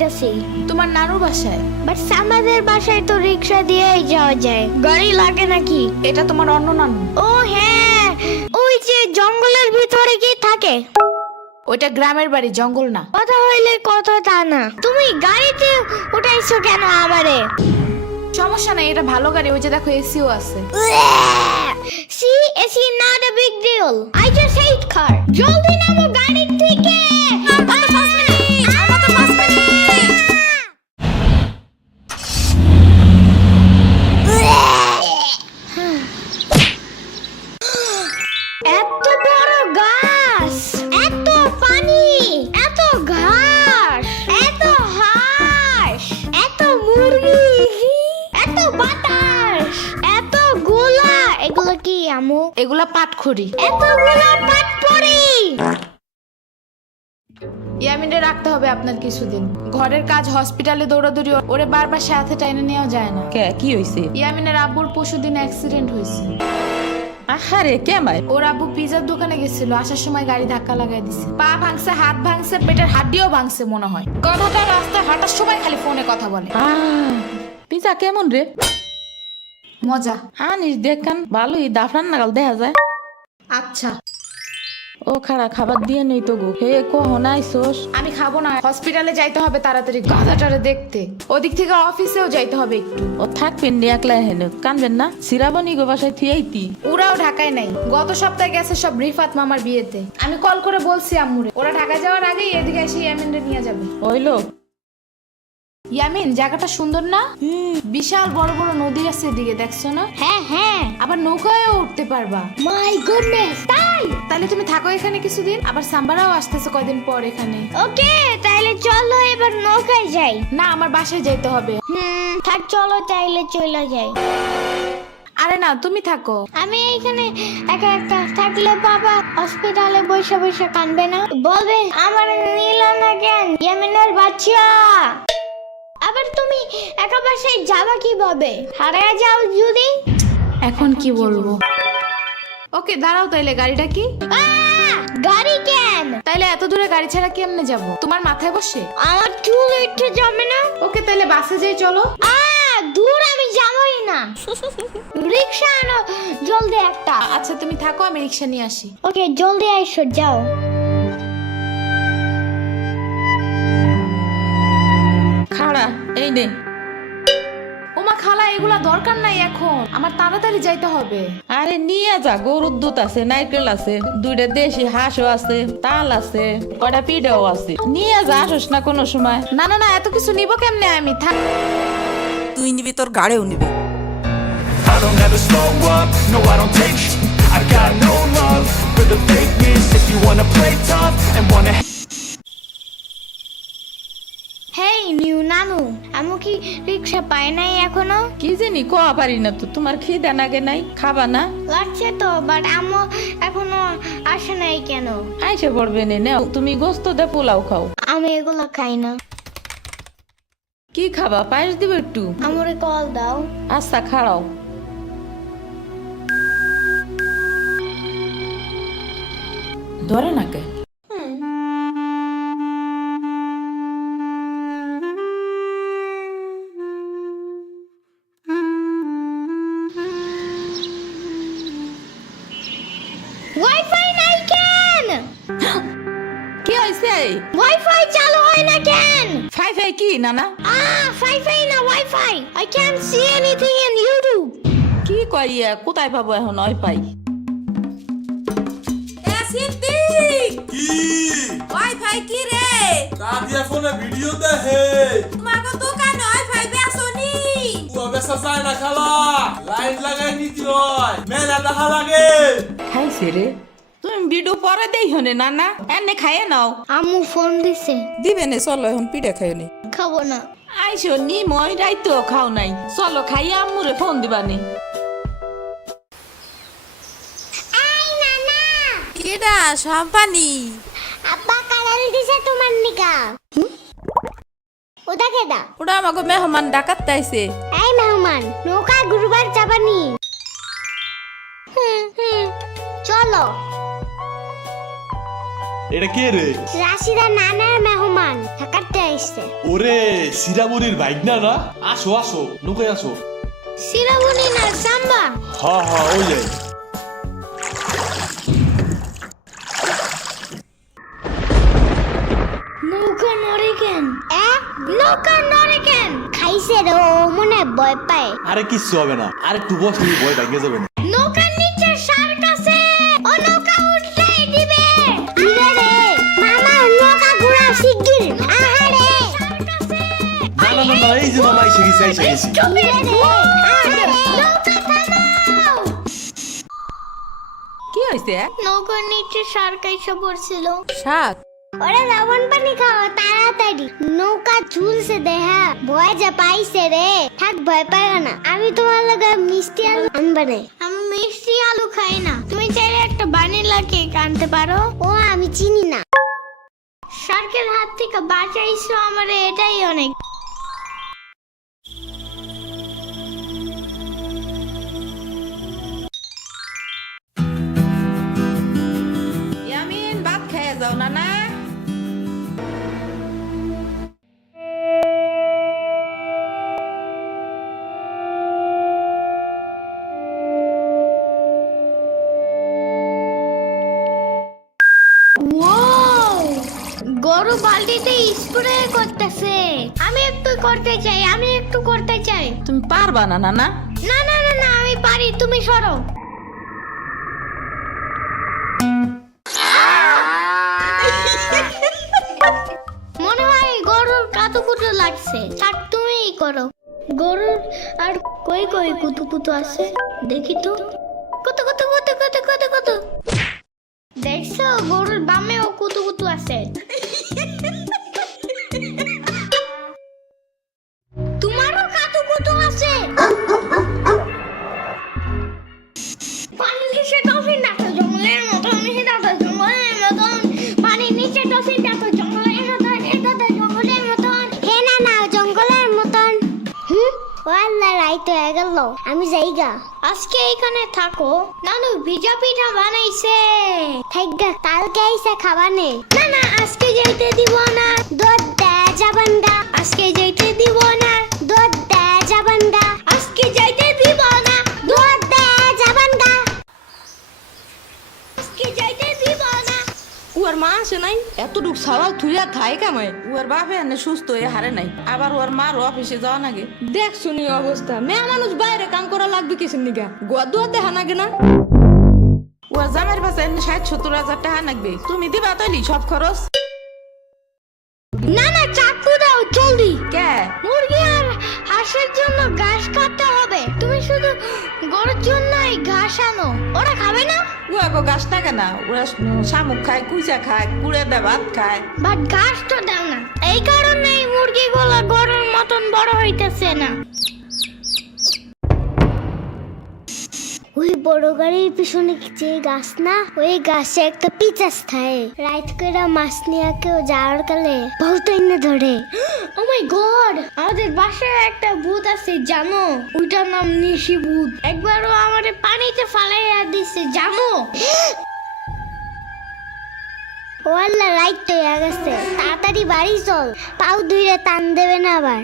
যাইতাছি। তোমার নানুর বাসায়? বাট আমাদের বাসায় তো রিক্সা দিয়েই যাওয়া যায়, গাড়ি লাগে নাকি? এটা তোমার অন্য নানু? ও হ্যাঁ, ওই যে জঙ্গলের ভিতরে কি থাকে? ওইটা গ্রামের বাড়ি, জঙ্গল না। কথা হইলে কথা তা না। তুমি গাড়িতে উঠাইছো কেন আমারে? সমস্যা নাই, এটা ভালো গাড়ি। ওই যে দেখো এসিও আছে। See, it's not a big deal. I just hate car. জলদি নামো গাড়ি থেকে। এত বড় গাছ, এত পানি, এত ঘাস, এত হাঁস, এত মুরগি, এত বাতাস, এত গোলা। এগুলো কি আমু? এগুলা পাটখড়ি। এতগুলো পাটপড়ি। ইয়ামিনে রাখতে হবে আপনার কিছুদিন। ঘরের কাজ, হসপিটালে দৌড়াদৌড়ি, ওরে বারবার সাথে টাইনে নেওয়া যায় না। কি হইছে? ইয়ামিনের আব্বুর পরশুদিন অ্যাক্সিডেন্ট হয়েছে। আহারে কেমাই? ওর আব্বু পিজার দোকানে গেছিল, আসার সময় গাড়ি ধাক্কা লাগাই দিছে। পা ভাঙছে, হাত ভাঙছে, পেটের হাড্ডিও ভাঙছে মনে হয়। কথাটা রাস্তায় হাঁটার সময় খালি ফোনে কথা বলে। পিজা কেমন রে? মজা। আনিস দেখান, ভালোই দাফরান নাগাল দেখা যায়। আচ্ছা ও খাড়া খাবার দিয়ে নেই তো গো। হে কখন আইসোস? আমি খাবো না, হসপিটালে যাইতে হবে তাড়াতাড়ি গাধাটারে দেখতে। ওদিক থেকে অফিসেও যাইতে হবে একটু। ও থাকবেন নি একলা হেন, কানবেন না? সিরাবনি গো বাসায় থিয়াইতি। ওরাও ঢাকায় নাই, গত সপ্তাহে গেছে সব রিফাত মামার বিয়েতে। আমি কল করে বলছি আম্মুরে, ওরা ঢাকায় যাওয়ার আগেই এদিকে এসে ইয়ামিনরে নিয়ে যাবে। ওইলো ইয়ামিন, জায়গাটা সুন্দর না? বিশাল বড় বড় নদী আছে এদিকে, দেখছো না? হ্যাঁ হ্যাঁ। আবার নৌকায়ও উঠতে পারবা। মাই গুডনেস, তাই? তাহলে তুমি থাকো এখানে কিছুদিন, আবার সাম্বারাও আসতেছে কয়দিন পর এখানে। ওকে, তাহলে চলো এবার নৌকায় যাই। না, আমার বাসায় যাইতে হবে। থাক, চলো তাইলে চলে যাই। আরে না, তুমি থাকো। আমি এইখানে একা একা থাকলে বাবা হসপিটালে বসে বসে কানবে না? বলবে আমার নিল না কেন ইয়ামিনের বাচ্চা। আবার তুমি একা বাসায় যাবা কিভাবে? হারিয়ে যাও যদি? এখন কি বলবো? ওকে দাঁড়াও, তাইলে গাড়িটা কি? গাড়ি কেন? তাইলে এত দূরে গাড়ি ছাড়া কেমনে যাব? তোমার মাথায় বসে? আমার চুল উঠে যাবে না? ওকে তাইলে বাসে যাই, চলো। দূর আমি যাবই না। রিক্সা আনো জলদি একটা। আচ্ছা তুমি থাকো, আমি রিক্সা নিয়ে আসি। ওকে, জলদি আইসো, যাও। খাড়া এই নে। ওমা খালা, এগুলা দরকার নাই এখন, আমার তাড়াতাড়ি যাইতে হবে। আরে নিয়ে যা, গরুর দুধ আছে, নারকেল আছে, দুইটা দেশি হাঁসও আছে, তাল আছে, কয়টা পিঠাও আছে। নিয়ে যা, আসোস না কোনো সময়? না না না, এত কিছু নিব কেমনে আমি? থাক। তুই নিবি, তোর গাড়েও নিবি। I don't ever slow up, no I don't take I got no love for the fakeness. If you wanna play tough and wanna hey new নানু, আমি কি রিক্সা পাই নাই এখনো? কি জানি কোয়া পারি না তো। তোমার খিদে নাগে নাই? খাবা না? লাগছে তো, বাট আমু এখনো আসে নাই কেন? আইসে পড়বে নে, নাও তুমি গোস্ত দে পোলাও খাও। আমি এগুলো খাই না। কি খাবা? পায়েস দিব একটু? আমরে কল দাও। আচ্ছা খাড়াও। ধরে নাকে। ওয়াইফাই নাই কেন? কি হইছে? ওয়াইফাই চালু হয় না কেন? ফাই ফাই কি নানা? ফাই না wifi. I can't see anything in YouTube. কি কইয়া কোথায় পাবো এখন ওয়াইফাই? ওয়াইফাই কি রে? কাদিয়া ফোনে ভিডিও দেখে। তোমাকে দোকানে ওয়াইফাই বেসনি? ও বেসা যায় না খালা, লাইন লাগাই নিতে হয়, মেলা দেখা লাগে। খাইছে রে? তুমি ভিডিও পরে দেই হনে নানা, এনে খাইয়ে নাও। আম্মু ফোন দিছে। দিবে নে, চলো এখন পিঠা খাই নি। খাবো না। আইসো নি, মই রাইতো খাও নাই। চলো খাইয়া আম্মুরে ফোন দিবানি। আই নানা, কেডা সম্পানি? আব্বা কালার দিছে তোমার নিকা। ওটা কেডা? ওটা আমাকে মেহমান ডাকাত আইছে। এই মেহমান, নৌকা ঘুরবার যাবানি? চলো। এটা কে রে? রাশিদা নানার মেহমান ঢাকাতে আইছে। ওরে সিরাবুরির বাইক না না? আসো আসো, নৌকায় আসো। সিরাবুনি না সাম্বা। হ্যাঁ হ্যাঁ ওই যে। নৌকা নড়ে কেন? নৌকা নড়ে কেন? খাইছে রে ও মনে ভয় পায়। আরে কিচ্ছু হবে না, আর একটু বস, তুমি ভয় ভেঙে যাবে না। নৌকার নিচে শার্ক আছে, ও নৌকা উল্টাই দিবে। ইরে রে মামা নৌকা ঘোরা শিগগির। আহারে শার্ক আছে। না না না না, এই যে মামা এসে গেছে, এসে গেছে। ইরে রে আহারে নৌকা থামাও। কি হয়েছে? নৌকার নিচে শার্ক এসে পড়ছিল। শাক ওরে লবণ পানি খাও তাড়াতাড়ি, নৌকা ঝুলছে দেহা, ভয় যা পাইছে রে। থাক ভয় পাইও না, আমি তোমার লগে মিষ্টি আলু আনবারে। আমি মিষ্টি আলু খাই না, তুমি চাইলে একটা ভ্যানিলা কেক আনতে পারো। ও আমি চিনি না। শার্কের হাত থেকে বাঁচাইছো আমারে, এটাই অনেক। ইয়ামিন ভাত খেয়ে যাও না না। গরু বালতিতে স্প্রে করতেছে। আমি একটু করতে চাই, আমি একটু করতে চাই। তুমি পারবা না না না? না না না না আমি পারি, তুমি সরো। মনে হয় গরুর কাতুকুতু লাগছে, থাক তুমিই করো। গরুর আর কই কই কুতুকুতু আছে দেখি তো। কত কত কত কত কত কত দেখছো, গরুর বামেও কুতুকুতু আছে। তোমারও কাতুকুতু আছে। পানির নিচে ডলফিন দেখো জঙ্গলের মতন, জঙ্গলের মতন। পানির নিচে ডলফিন দেখো জঙ্গলের মতন, এটা তো জঙ্গলের মতন। হে না না জঙ্গলের মতন। ওয়াল্লা রাইত হয়ে গেল, আমি যাইগা। আজকে এখানে থাকো, নানু ভিজা পিঠা বানাইছে। থাইগা কালকে আইসা খাবানে। না না আজকে যাইতে দিব না, দুধ দে যাবান্ডা। আজকে যাইতে দিব না, দুধ দে যাবান্ডা। আজকে যাইতে দিব না, দুধ দে যাবান্ডা। আজকে যাইতে দিব না। ওর মা আসে নাই, এতটুক সওয়াল থুইয়া খায় কামায়। ওর বাপে এনে সুস্থ হয়ে হারে নাই, আবার ওর মার অফিসে যাওয়া নাগে। দেখ শুনি অবস্থা, মেয়ে মানুষ বাইরে কাম করা লাগবে কিসের নিগা? গোয়া দুয়া দেখা নাগে না? ওর জামের পাশে ৬০-৭০ হাজার টাকা লাগবে, তুমি দিবা তৈলি সব খরচ? না না চাকু দাও জলদি। কে? মুরগি আর হাঁসের জন্য ঘাস কাটতে হবে, তুমি শুধু গরুর জন্যই ঘাস আনো। ওরা খাবে না? ও আগো গাছ থাকে না, ওরা শামুক খায়, কুইচা খায়, কুড়ে দে ভাত খায়। বাট ঘাস তো দাও না, এই কারণেই মুরগিগুলো গরুর মতন বড় হইতেছে না। ওই বড় গাড়ির পিছনে যে গাছ না, ওই গাছে একটা পিচাস থাকে। রাইত করে মাছ নিয়ে কেউ যাওয়ার কালে বহুত এনে ধরে। ও মাই গড, আমাদের বাসায় একটা ভূত আছে জানো? ওইটার নাম নিশি ভূত। একবারও আমারে পানিতে ফালাইয়া দিছে জানো? ওয়াল্লা রাইত হয়ে গেছে, তাড়াতাড়ি বাড়ি চল, পাও ধুইরে টান দেবে না আবার।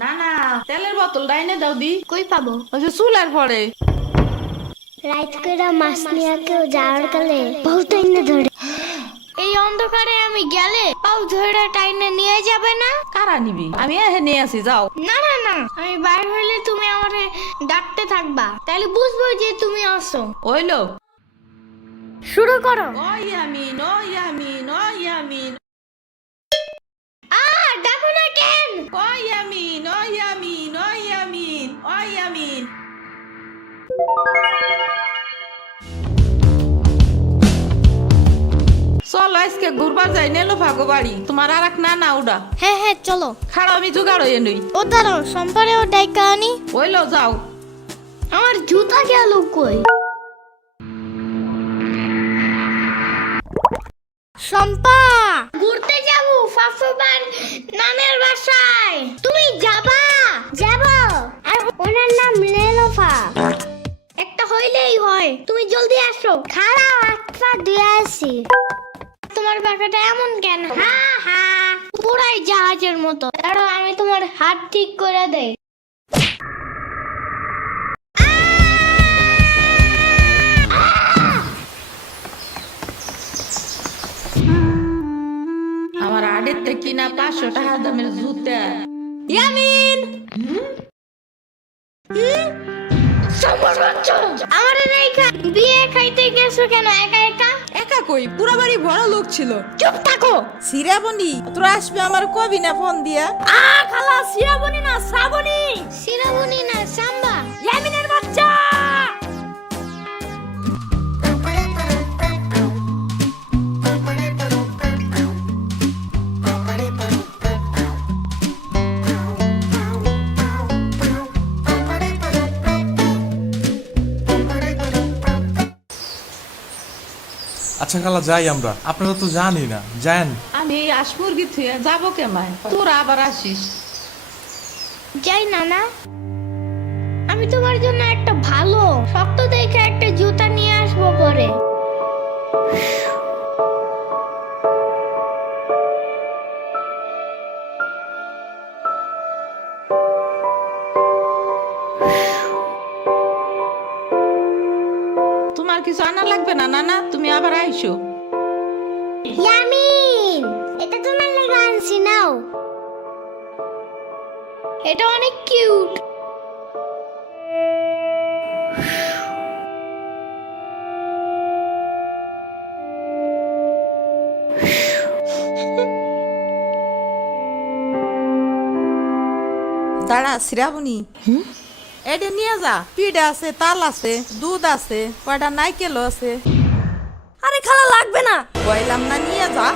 না না, তেলের বোতল ডাইনে দাও দি। কই পাবো? ওই যে চুলার পরে। রাইত করে মাছ নিয়ে কেউ যাওয়ার কালে বহুত এনে ধরে। এই অন্ধকারে আমি গেলে পাও ধরে টাইনে নিয়ে যাবে না? কারা নিবি? আমি এহে নিয়ে আসি, যাও। না না না, আমি বাইরে হইলে তুমি আমারে ডাকতে থাকবা, তাহলে বুঝবো যে তুমি আসো। ওইলো শুরু করো। ও ইয়ামিন, ও ইয়ামিন, ও ইয়ামিন, ডাকো না কেন? ও ইয়ামিন, ও ইয়ামিন, ও ইয়ামিন, ও ইয়ামিন। চলো আজকে ঘুরবার যাই নেলো ভাগো বাড়ি। তোমার আর এক না ওটা। হ্যাঁ হ্যাঁ চলো। খাড়া আমি জোগাড় হয়ে নই। ও দাঁড়াও, সম্পারেও ডাইকা আনি। ওইলো যাও। আমার জুতা গেল কই? শম্পা, ঘুরতে যাব ফাফুবার নানের বাসায়। তুমি যাবা? যাব। আর ওনার নাম লেলোফা। একটা হইলেই হয়, তুমি জলদি আসো। খালা আটটা দিয়ে আসি। তোমার পাখাটা এমন কেন? হা হা, পুরাই জাহাজের মতো। দাঁড়াও, আমি তোমার হাত ঠিক করে দেই। আমার আড়ের থেকে কিনা 500 টাকা দামের জুতা। ইয়ামিন আমার রেখা বিয়ে খাইতে গেছো কেন একা একা? একা কই, পুরা বাড়ি ভরা লোক ছিল। চুপ থাকো। শ্রাবণী তোরা আসবে আমার কবি না ফোন দিয়া? খালা শ্রাবণী না শ্রাবণী, শ্রাবণী না সাম্বা। ইয়ামিনের বাচ্চা। আচ্ছা খালা যাই আমরা, আপনারা তো জানি না, যান। আমি আস মুরগি থুয়ে যাবো কেমায়, তোরা আবার আসিস। যাই নানা, আমি তোমার জন্য একটা ভালো শক্ত দেখে একটা জুতা নিয়ে আসবো পরে। তোমার কিছু আনা লাগবে না নানা, তুমি আবার আইসো। ইয়ামিন, এটা তোমার লাগা আনছি, নাও। এটা অনেক কিউট। দাঁড়া শ্রাবণী, এটা নিয়ে যা। পিঠা আছে, তাল আছে, দুধ আছে, কয়টা নাইকেলও আছে। আরে খালা লাগবে না। কইলাম না নিয়ে যা।